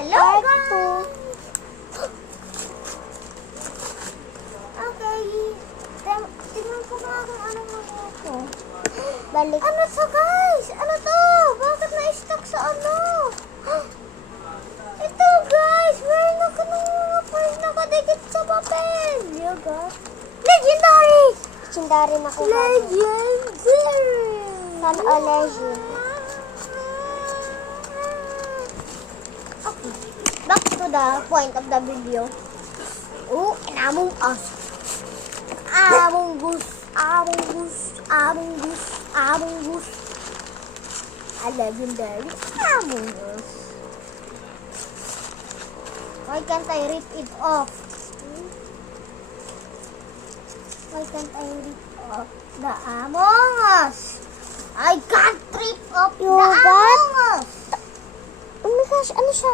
Hello, Part guys! Okay. Tingnan ko nga kung ano ko. Balik. Ano to, guys? Ano to? Bakit na-stuck sa ano? Ito, guys! Meron na ka ng mga parts nakadikit sa papel. Yeah, guys. Legendary! Legendary makuha. Legendary! Sana all legend. Okay. Back to the point of the video. Oh, and Among Us. Among Us. Among Us. Among Us. Among Us. A legendary Among Us. Why can't I rip it off? Why can't I rip off the Among Us? I can't rip off the You got- Among Us. Oh my gosh, ano siya?